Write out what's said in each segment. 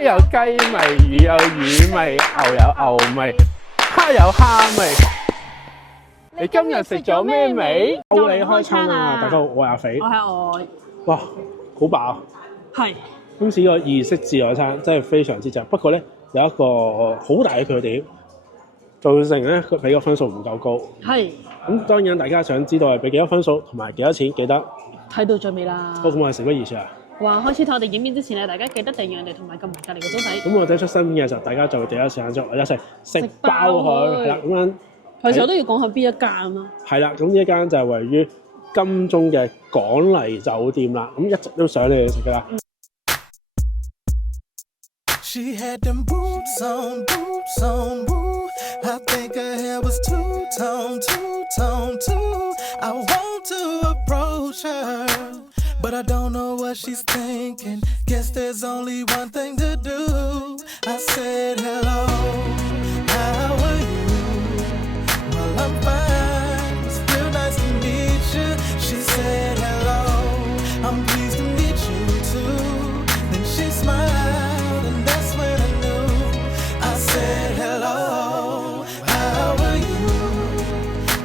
雞有雞味，魚有魚味，牛有牛味，蝦有蝦味。你今日食咗咩味？到你開餐啦！大家好，我係阿肥。我係我。哇，好飽。係。今次個意式自助餐真係非常之正，不過咧有一個好大嘅缺點，造成咧佢俾個分數唔夠高。係。咁當然大家想知道係俾幾多分數同埋幾多錢，記得睇到最尾啦。好，咁我哋食乜意思啊？哇！開始睇我哋影片之前咧，大家記得訂閱我哋同埋撳埋隔離個鐘仔。咁我哋出新片嘅時候，大家就會第一時間咗我一齊食爆佢。係啦，咁樣。其實我都要講下邊一間啊。係啦，咁呢一間就係位於金鐘嘅港麗酒店啦。咁一直都想你哋食噶啦。She had them boobs on, boobs on, boo. I think her hair was two-tone, two-tone, too. I want to approach her, but I don't know what she's thinking. Guess there's only one thing to do. I said hello, how are you? Well, I'm fine, it's real nice to meet you. She said hello, I'm pleased to meet you too. Then she smiled and that's when I knew. I said hello, how are you?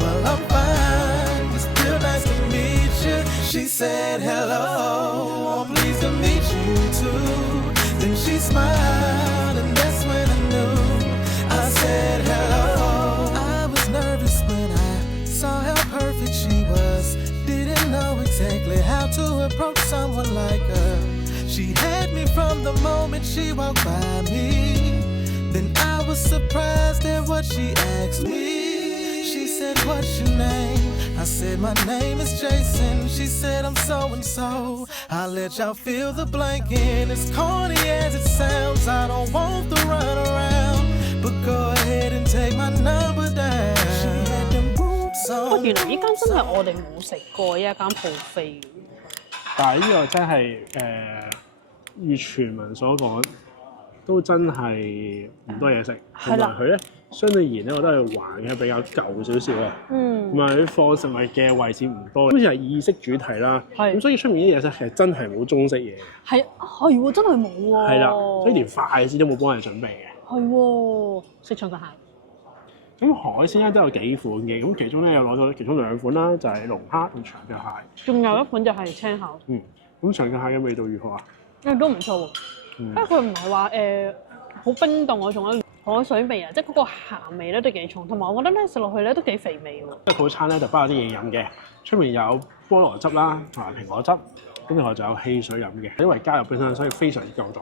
Well, I'm fine, it's real nice to meet you. She said hello, I'm pleased to meet you too. Then she smiled and that's when I knew. I said hello. I was nervous when I saw how perfect she was. Didn't know exactly how to approach someone like her. She had me from the moment she walked by me. Then I was surprised at what she asked me. She said, what's your name? I said, my name is Jason. She said, I'm so-and-so. I'll let y'all fill the blank in. As corny as it sounds, I don't want to run around. But go ahead and take my number down. She had them boots on. 原來呢間真係我哋冇食過一間buffet。但係呢個真係如傳聞所講，都真係唔多嘢食，同埋佢咧相對而言咧，我覺得係環嘅比較舊少少嘅，同埋佢放食物嘅位置唔多，好似係意式主題啦，咁所以出面啲嘢食其實真係冇中式嘢。係喎，真係冇喎。係啦，所以連筷子都冇幫你準備嘅。係喎，食長腳蟹。咁海鮮咧都有幾款嘅，咁其中咧有攞到其中2款啦，就係龍蝦同長腳蟹。仲有一款就係青口。咁長腳蟹嘅味道如何啊？都唔錯喎，因為佢唔係話好冰凍嗰種海水味啊，即係嗰個鹹味咧都幾重，同埋我覺得咧食落去咧都幾肥味喎。即係套餐咧就包有啲嘢飲嘅，出面有菠蘿汁啦同埋蘋果汁，跟住我就有汽水飲嘅，因為加入冰箱，所以非常之夠凍。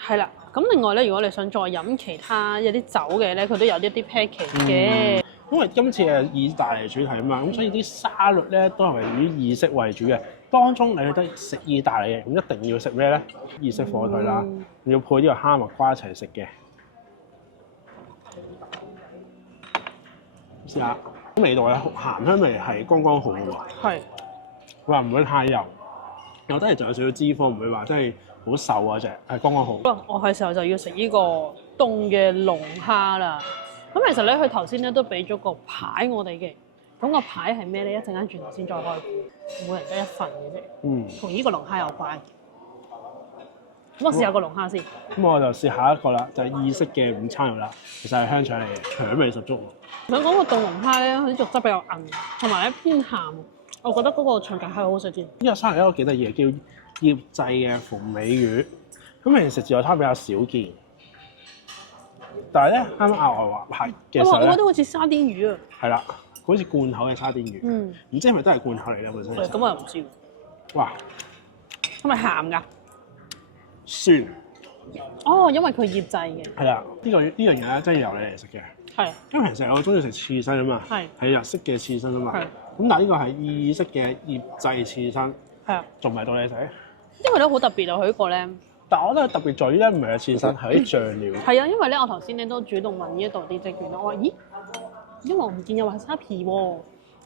係啦，咁另外咧，如果你想再飲其他一啲酒嘅咧，佢都有一啲 package 嘅。因為今次係意大利主題啊嘛，咁所以啲沙律咧都係以意式為主嘅。當中你覺得食意大利嘅，咁一定要食咩咧？意式火腿啦，要配呢個哈密瓜一齊食嘅。試下味道咧，鹹香味係剛剛好嘅喎。係。佢話唔會太油，有得係仲有少少脂肪，唔會話真係好瘦嗰隻，係剛剛好。我係時候就要食呢個凍嘅龍蝦啦。咁其實咧，佢頭先咧都俾咗個牌我哋嘅。咁個牌係咩咧？一陣間轉頭先再開，每人得一份嘅啫。同呢個龍蝦有關。咁我試下個龍蝦先。咁我就試下一個啦，就係意式嘅午餐肉啦。其實係香腸嚟嘅，腸味十足。想講個凍龍蝦咧，佢啲肉質比較韌，同埋咧偏鹹。我覺得嗰個長腳蟹好好食啲。呢個生嚟一個幾得意嘅，叫醃製嘅鳳尾魚。咁平時食自助餐比較少見，但係咧啱啱嗌我話係嘅時候咧，我覺得好似沙甸魚啊。係啦。好似罐頭嘅沙甸魚，唔知係咪都係罐頭嚟咧本身？咁我又唔知。哇，係咪鹹㗎？酸。哦，因為佢醃製嘅。係啦，呢樣嘢咧真係由你嚟食嘅。係。因為平時我中意食刺身啊嘛。係。係日式嘅刺身啊嘛。係。咁但係呢個係意式嘅醃製刺身。係啊。仲唔係到你食？因為都好特別啊！佢呢個咧。但係我覺得特別在於咧，唔係刺身，係啲醬料。係啊，因為咧我頭先咧都主動問呢一度啲職員，我話咦？因為我唔見有話沙皮喎，咁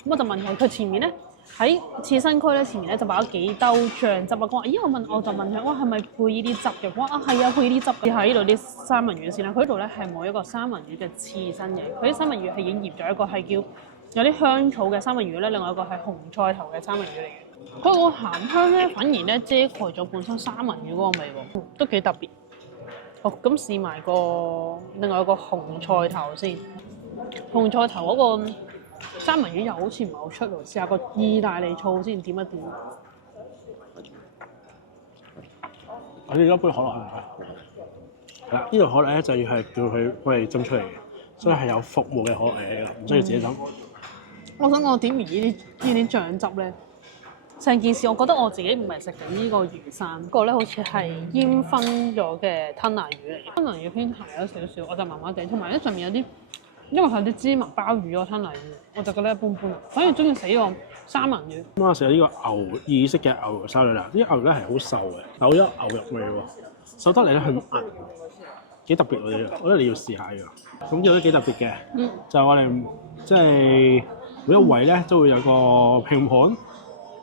我就問佢前面咧喺刺身區咧前面咧就擺咗幾兜醬汁啊！我話咦，我就問佢，哇係咪配呢啲汁嘅？我話係啊，配呢啲汁嘅。喺呢度啲三文魚先啦，佢呢度咧係冇一個三文魚嘅刺身嘅，佢啲三文魚係已經醃咗，一個係叫有啲香草嘅三文魚咧，另外一個係紅菜頭嘅三文魚嚟嘅。佢個鹹香咧反而咧遮蓋咗本身三文魚嗰個味喎，都幾特別。好，咁試埋個另外一個紅菜頭先。紅菜頭嗰個三文魚又好似唔係好出喎，試下個意大利醋先點一點。我哋一杯可樂係咪？係啦，呢個可樂咧就要係叫佢幫你斟出嚟嘅，所以係有服務嘅可樂嚟嘅，唔需要自己斟。我想講點而呢啲醬汁咧，成件事我覺得我自己唔係食緊呢個魚生，不過咧好似係煙燻咗嘅吞拿魚嚟嘅，吞拿魚偏鹹咗少少，我就麻麻地。同埋咧上面有啲，因為佢有啲芝麻鮑魚咯吞拿魚，我就覺得一般般。反而中意食呢個三文魚。咁我食呢個牛意式嘅牛肉沙律啦，啲牛肉咧係好瘦嘅，有咗牛肉味喎，瘦得嚟咧係硬，幾特別喎！我覺得你要試下㗎。咁呢個都幾特別嘅，就係我哋即係每一位咧都會有個拼盤。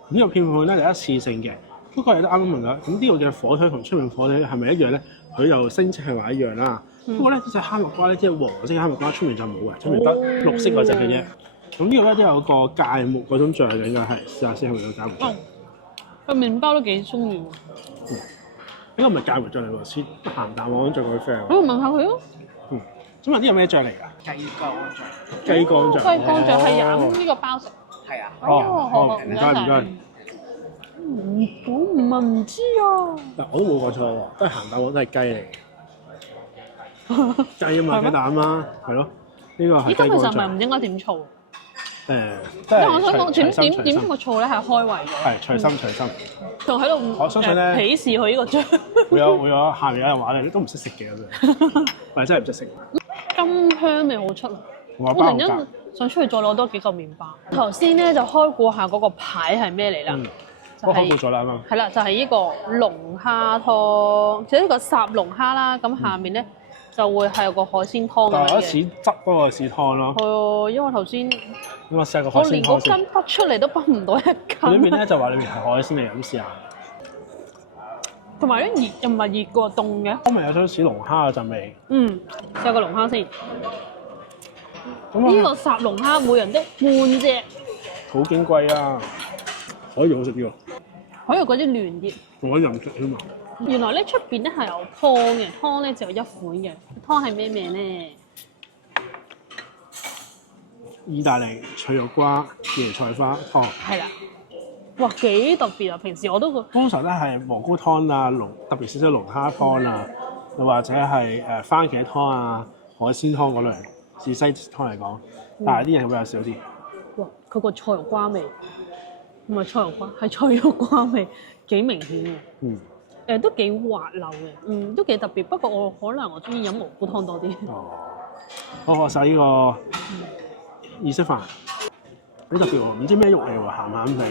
呢個拼盤咧係一次性嘅，不過你都啱啱問啦。咁呢個嘅火腿同出面火腿係咪一樣咧？佢又聲稱係話一樣啦。不過咧呢隻哈密瓜咧，即係黃色嘅哈密瓜，出面就冇嘅，出面得綠色嗰隻嘅啫。咁呢個咧都有個芥末嗰種醬嘅，應該係試下先係咪有芥末醬？個麵包都幾鬆軟。呢個唔係芥末醬嚟喎，似鹹蛋黃醬嗰啲 friend。我問下佢咯。咁啊啲有咩醬嚟㗎？雞肝醬。雞肝醬。雞肝醬係飲呢個包食。係啊。好，唔該唔該。唔係唔知啊。嗱，我都冇講錯喎，都係鹹蛋黃，都係雞嚟嘅。雞啊嘛，雞蛋啊，係咯。呢個係雞肝醬。呢個其實唔係唔應該點醋。即因為我想講點個醋咧係開胃嘅。係隨心。仲喺度我相信咧鄙視佢呢個醬。會有下面有人話你都唔識食嘅咁樣，或者真係唔識食。金香味好出啊！我突然間想出去再攞多幾嚿麵包。頭先咧就開估下嗰個牌係咩嚟啦？我開估咗啦啱啱。係啦，就係呢個龍蝦湯，即係呢個烚龍蝦啦。咁下面咧就會係有個海鮮湯咁樣嘅。我似汁嗰個似湯咯。係啊，因為頭先我試個海鮮湯先。我連個羹筆出嚟都筆唔到一羹。裏面咧就話裏面係海鮮嚟，咁試下。同埋啲熱又唔係熱過凍嘅。我咪有少少似龍蝦嗰陣味。試下個龍蝦先。呢個烚龍蝦每人的半隻。好矜貴啊！可以好食呢個。可以嗰啲嫩啲。仲可以任食添嘛？原來咧出邊咧係有湯嘅，湯咧就有一款嘅。湯係咩名咧？意大利脆肉瓜椰菜花湯。係啦。哇，幾特別啊！平時我都覺通常咧係蘑菇湯啊，特別少少龍蝦湯啊，又或者係番茄湯啊、海鮮湯嗰類，自西湯嚟講，但係啲嘢比較少啲。哇！佢個菜肉瓜味，唔係菜肉瓜，係菜肉瓜味，幾明顯嘅。都幾滑溜嘅，都幾特別。不過我可能我中意飲蘑菇湯多啲。我學曬呢個意式飯，幾特別喎，唔知咩肉嚟喎，鹹鹹地。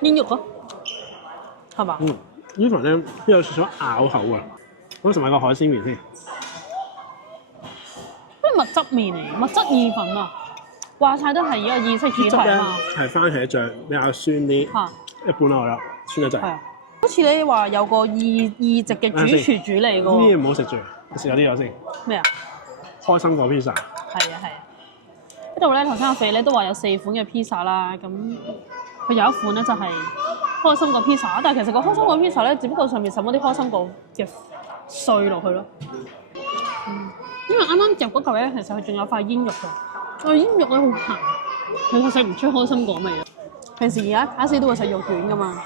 煙肉咯，係嘛？呢份咧都有少少咬口啊！咁食埋個海鮮麵先。咩蜜汁麵嚟？蜜汁意粉啊！話晒都係呢個意式主題啊嘛。係番茄醬，比較酸啲。嚇！一般啦，我覺得酸得滯。係啊，好似你話有個意籍嘅主廚煮嚟㗎喎。呢啲唔好食住，食下呢個先。咩啊？開心果 pizza。係啊。呢度咧頭先阿肥咧都話有4款嘅 pizza 啦，咁佢有一款咧就係開心果 pizza，但係其實個開心果 pizza 咧，只不過上面滲咗啲開心果嘅碎落去咯。因為啱啱入嗰嚿咧，其實佢仲有塊煙肉㗎，個煙肉咧好鹹，佢食唔出開心果味啊。平時而家卡士都會食肉卷㗎嘛，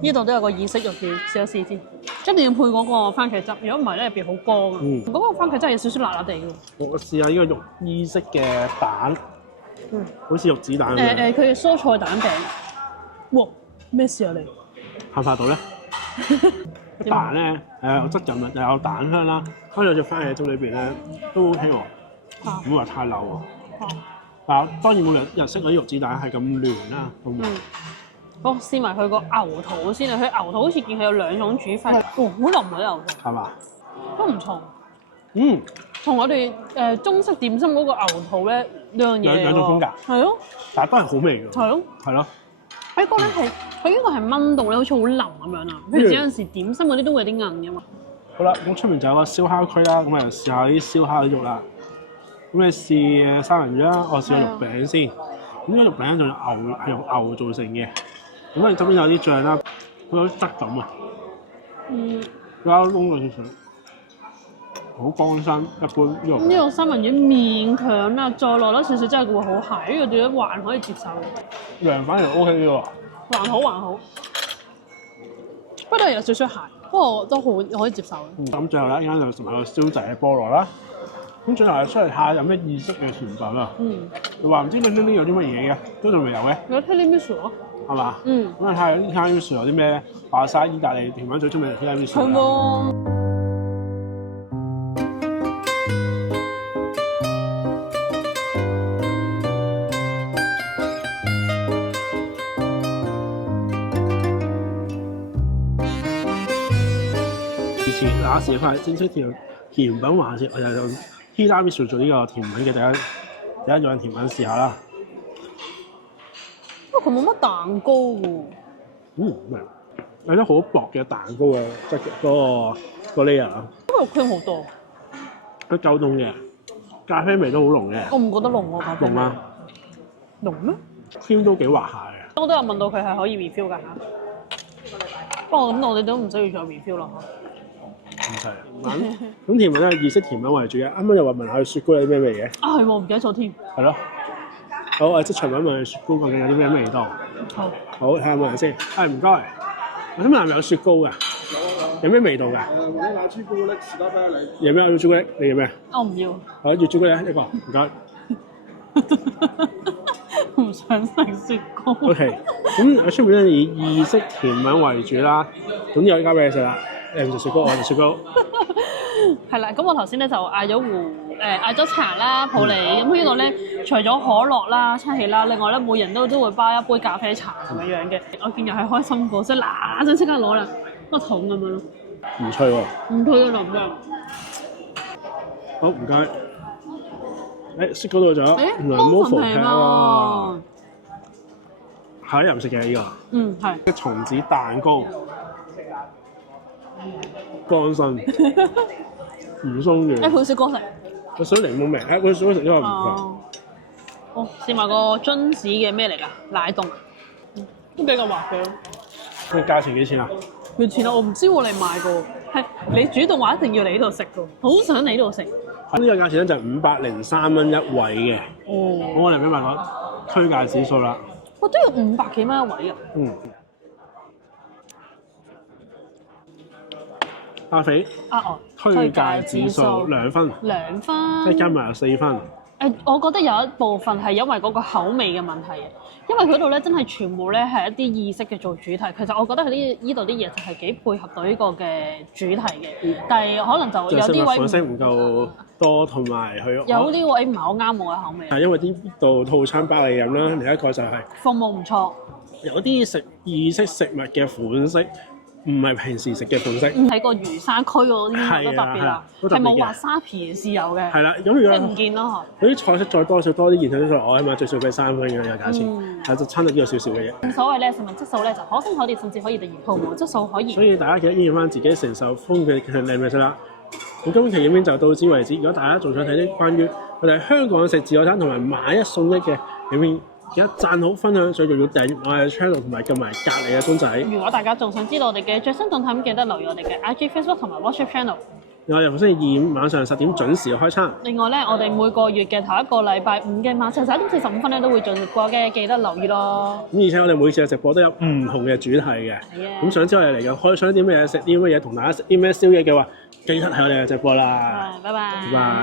呢度都有個意式肉卷，試一試先。一定要配嗰個番茄汁，如果唔係咧入邊好乾啊。嗰個番茄汁係有少少辣辣地嘅。我試下呢個肉意式嘅蛋，好似肉子蛋咁樣。佢嘅蔬菜蛋餅。哇！咩事啊你？怕唔怕到咧？蛋咧有質感啦，又有蛋香啦，加咗隻番茄汁裏邊咧都 OK 喎，唔會話太流喎。但當然冇日式嗰啲肉子蛋係咁嫩啦。我試埋佢個牛肚先啊！佢牛肚好似見佢有2種煮法，好腍嗰啲牛肚。係嘛？都唔錯。同我哋中式點心嗰個牛肚咧兩樣嘢兩種風格。係咯。但係都係好味㗎。係咯。係咯。呢個咧係佢呢個係炆到咧，好似好腍咁樣啊！譬如有陣時點心嗰啲都會有啲韌嘅嘛。好啦，咁出面就有個燒烤區啦，咁啊又試下啲燒烤啲肉啦。咁你試三文魚啦，我試個肉餅先。咁呢個肉餅仲有牛係用牛做成嘅。咁你側邊有啲醬啦，佢有啲質感啊。比較燶到少少。好乾身，一般呢個呢個三文魚勉強啦，再落多少少真係會好鹹，呢個點樣還可以接受嘅。涼反而 O K 啲喎。還好，不過有少少鹹，不過都好可以接受嘅。咁最後咧，依家就食埋個燒仔嘅菠蘿啦。咁最後係出嚟睇下有咩意式嘅甜品啊？你話唔知呢有啲乜嘢嘅，都仲未有嘅。有 tiramisu 咯，係嘛？咁啊睇下 tiramisu 有啲咩？話晒意大利甜品最出名係 tiramisu。係喎。那時快正式甜品環節，我就用 tiramisu 做呢個甜品嘅第一樣甜品試下啦。不過佢冇乜蛋糕喎。明。有啲好薄嘅蛋糕嘅質個 layer 啊。因為 cream 好多。佢夠凍嘅，咖啡味都好濃嘅。我唔覺得濃喎，咖啡味。濃啊？濃咩 ？cream 都幾滑下嘅。我都有問到佢係可以 refill 㗎嚇。不過咁我哋都唔需要再 refill 啦嚇。唔使。咁甜品咧，意式甜品為主嘅。啱啱又話問下佢雪糕有啲咩味嘅？啊係喎，唔記得咗添。係咯。好，我即場問問雪糕究竟有啲咩味道。好。好，睇下有冇人先。唔該。我想問係咪有雪糕㗎？有咩味道㗎？我拿朱古力士多啤梨。有咩要朱古力？你要咩？我唔要。好，要朱古力一個，唔該。唔想食雪糕。OK，咁我出面咧以意式甜品為主啦，咁呢個交俾你食啦。你唔食雪糕，我食雪糕。係啦，咁我頭先咧就嗌咗茶啦、普洱，咁呢度咧除咗可樂啦、七喜啦，另外咧每人都會包一杯咖啡茶咁樣嘅。我見又係開心過，所以嗱陣即刻攞啦，個桶咁樣咯。唔脆喎。唔退啊，林嘅。好，唔該。雪糕到咗，原來冇 waffle 平 cake 喎。係又唔食嘅呢個。係。嘅松子蛋糕，乾身，唔鬆軟。好少歌食。個水檸檬味，佢水食呢個唔錯。好，試埋個榛子嘅咩嚟㗎？奶凍，都比較滑嘅。佢價錢幾錢啊？佢錢我唔知喎，你買過係你主動話一定要嚟呢度食㗎，好想嚟呢度食。呢個價錢咧就503蚊一位嘅。咁我哋俾埋個推介指數啦。我都要500幾蚊一位啊！阿肥推介指數2分，即係加埋有4分。我覺得有一部分係因為嗰個口味嘅問題嘅，因為佢度咧真係全部咧係一啲意式嘅做主題。其實我覺得佢呢度啲嘢就係幾配合到呢個嘅主題嘅，但係可能就有啲位款式唔夠多，同埋佢有啲位唔係好啱我嘅口味。係因為呢度套餐包你飲啦，另一個就係服務唔錯，有啲意式食物嘅款式。唔係平時食嘅款式，喺個魚生區嗰啲都特別啦，係冇滑沙皮豉油嘅。係啦，咁如果唔見咯嗰啲菜式再多啲現場啲菜，我起碼最少俾3分嘅價錢，係就差得呢個少少嘅嘢。正所謂咧，食物質素咧就可深可甜，甚至可以定義毫無質素可言。所以大家記得驗翻自己承受風嘅靚味食啦。咁今期影片就到此為止。如果大家仲想睇啲關於我哋香港食自助餐同埋買一送一嘅影片，記得讚好分享，所以仲要訂閱我嘅 channel 同埋撳埋隔離嘅鐘仔。如果大家仲想知道我哋嘅最新動態，咁記得留意我哋嘅 IG、Facebook 同埋 WhatsApp channel。我哋逢星期2晚上10點準時開餐。另外咧，我哋每個月嘅頭一個禮拜5嘅晚上11點45分咧都會做直播嘅，記得留意咯。咁而且我哋每次嘅直播都有唔同嘅主題嘅。係啊。咁想知我哋嚟嘅開箱啲咩嘢食啲乜嘢，同大家食啲咩宵夜嘅話，記得睇我哋嘅直播啦。拜拜。拜拜。